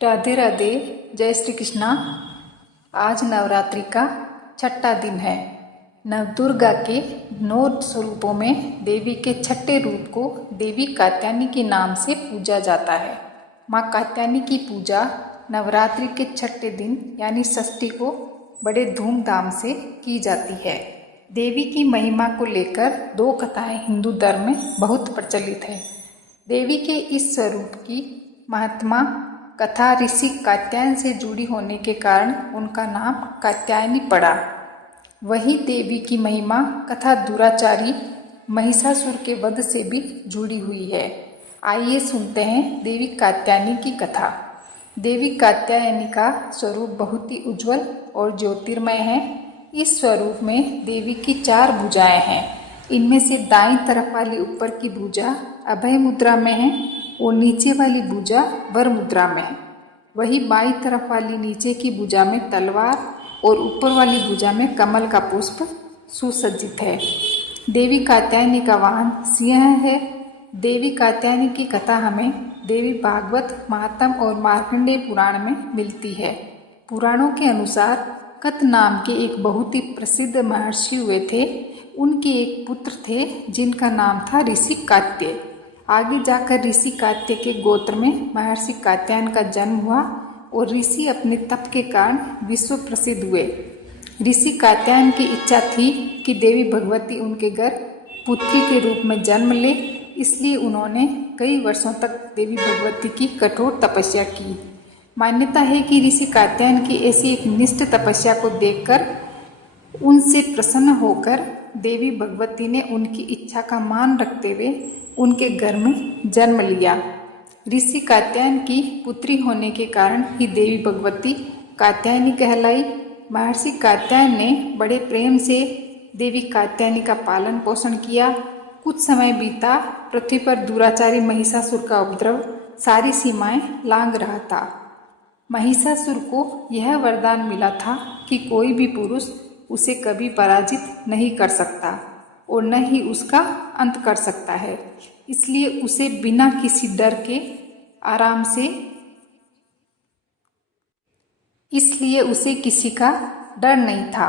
राधे राधे। जय श्री कृष्णा। आज नवरात्रि का छठा दिन है। नवदुर्गा के 9 स्वरूपों में देवी के छठे रूप को देवी कात्यायनी के नाम से पूजा जाता है। माँ कात्यायनी की पूजा नवरात्रि के छठे दिन यानी षष्ठी को बड़े धूमधाम से की जाती है। देवी की महिमा को लेकर 2 कथाएं हिंदू धर्म में बहुत प्रचलित है। देवी के इस स्वरूप की महात्मा कथा ऋषि कात्यायन से जुड़ी होने के कारण उनका नाम कात्यायनी पड़ा। वही देवी की महिमा कथा दुराचारी महिषासुर के वध से भी जुड़ी हुई है। आइए सुनते हैं देवी कात्यायनी की कथा। देवी कात्यायनी का स्वरूप बहुत ही उज्जवल और ज्योतिर्मय है। इस स्वरूप में देवी की 4 भुजाएं हैं। इनमें से दाईं तरफ वाली ऊपर की भुजा अभय मुद्रा में है और नीचे वाली भुजा वर मुद्रा में है। वही बाईं तरफ वाली नीचे की भुजा में तलवार और ऊपर वाली भुजा में कमल का पुष्प सुसज्जित है। देवी कात्यायनी का वाहन सिंह है। देवी कात्यायनी की कथा हमें देवी भागवत महात्म और मार्कंडेय पुराण में मिलती है। पुराणों के अनुसार कत नाम के एक बहुत ही प्रसिद्ध महर्षि हुए थे। उनके एक पुत्र थे जिनका नाम था ऋषि कात्य। आगे जाकर ऋषि कात्य के गोत्र में महर्षि कात्यायन का जन्म हुआ और ऋषि अपने तप के कारण विश्व प्रसिद्ध हुए। ऋषि कात्यायन की इच्छा थी कि देवी भगवती उनके घर पुत्री के रूप में जन्म ले, इसलिए उन्होंने कई वर्षों तक देवी भगवती की कठोर तपस्या की। मान्यता है कि ऋषि कात्यायन की ऐसी एक निष्ठ तपस्या को देखकर उनसे प्रसन्न होकर देवी भगवती ने उनकी इच्छा का मान रखते हुए उनके घर में जन्म लिया। ऋषि कात्यायन की पुत्री होने के कारण ही देवी भगवती कात्यायनी कहलाई। महर्षि कात्यायन ने बड़े प्रेम से देवी कात्यायनी का पालन पोषण किया। कुछ समय बीता, पृथ्वी पर दुराचारी महिषासुर का उपद्रव सारी सीमाएं लांघ रहा था। महिषासुर को यह वरदान मिला था कि कोई भी पुरुष उसे कभी पराजित नहीं कर सकता और न ही उसका अंत कर सकता है। इसलिए उसे बिना किसी डर के आराम से इसलिए उसे किसी का डर नहीं था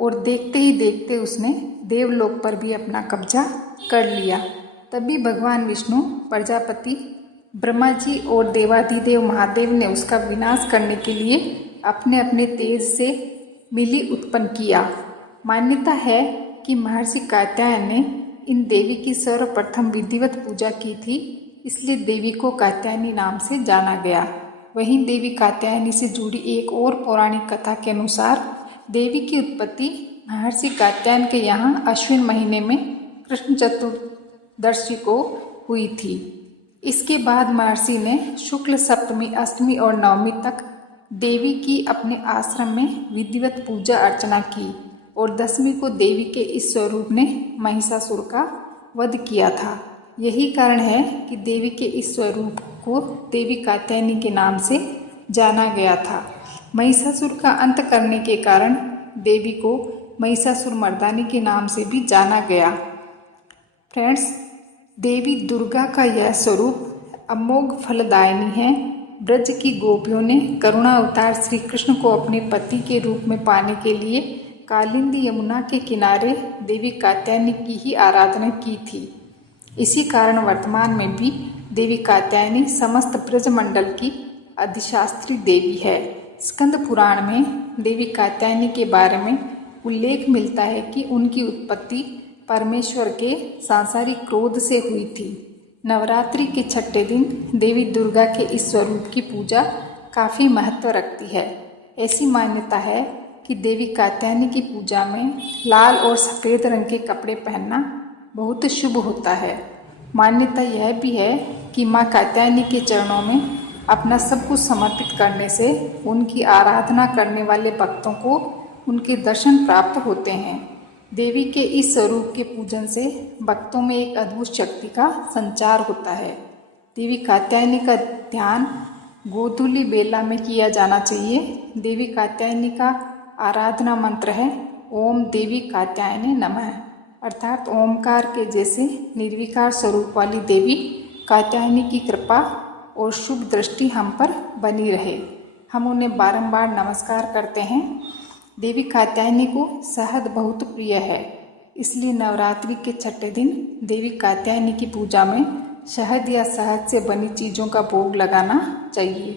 और देखते ही देखते उसने देवलोक पर भी अपना कब्जा कर लिया। तभी भगवान विष्णु, प्रजापति ब्रह्मा जी और देवाधिदेव महादेव ने उसका विनाश करने के लिए अपने अपने तेज से मिली उत्पन्न किया। मान्यता है कि महर्षि कात्यायन ने इन देवी की सर्वप्रथम विधिवत पूजा की थी, इसलिए देवी को कात्यायनी नाम से जाना गया। वहीं देवी कात्यायनी से जुड़ी एक और पौराणिक कथा के अनुसार देवी की उत्पत्ति महर्षि कात्यायन के यहाँ अश्विन महीने में कृष्ण चतुर्दशी को हुई थी। इसके बाद महर्षि ने शुक्ल सप्तमी, अष्टमी और नवमी तक देवी की अपने आश्रम में विधिवत पूजा अर्चना की और 10वीं को देवी के इस स्वरूप ने महिषासुर का वध किया था। यही कारण है कि देवी के इस स्वरूप को देवी कात्यायनी के नाम से जाना गया था। महिषासुर का अंत करने के कारण देवी को महिषासुर मर्दानी के नाम से भी जाना गया। फ्रेंड्स, देवी दुर्गा का यह स्वरूप अमोघ फलदायिनी है। ब्रज की गोपियों ने करुणा अवतार श्री कृष्ण को अपने पति के रूप में पाने के लिए कालिंदी यमुना के किनारे देवी कात्यायनी की ही आराधना की थी। इसी कारण वर्तमान में भी देवी कात्यायनी समस्त ब्रजमंडल की अधिशास्त्री देवी है। स्कंद पुराण में देवी कात्यायनी के बारे में उल्लेख मिलता है कि उनकी उत्पत्ति परमेश्वर के सांसारिक क्रोध से हुई थी। नवरात्रि के छठे दिन देवी दुर्गा के इस स्वरूप की पूजा काफ़ी महत्व रखती है। ऐसी मान्यता है कि देवी कात्यायनी की पूजा में लाल और सफ़ेद रंग के कपड़े पहनना बहुत शुभ होता है। मान्यता यह भी है कि माँ कात्यायनी के चरणों में अपना सब कुछ समर्पित करने से उनकी आराधना करने वाले भक्तों को उनके दर्शन प्राप्त होते हैं। देवी के इस स्वरूप के पूजन से भक्तों में एक अद्भुत शक्ति का संचार होता है। देवी कात्यायनी का ध्यान गोधूली बेला में किया जाना चाहिए। देवी कात्यायनी का आराधना मंत्र है ओम देवी कात्यायनी नमः, अर्थात ओमकार के जैसे निर्विकार स्वरूप वाली देवी कात्यायनी की कृपा और शुभ दृष्टि हम पर बनी रहे। हम उन्हें बारंबार नमस्कार करते हैं। देवी कात्यायनी को शहद बहुत प्रिय है, इसलिए नवरात्रि के छठे दिन देवी कात्यायनी की पूजा में शहद या शहद से बनी चीज़ों का भोग लगाना चाहिए।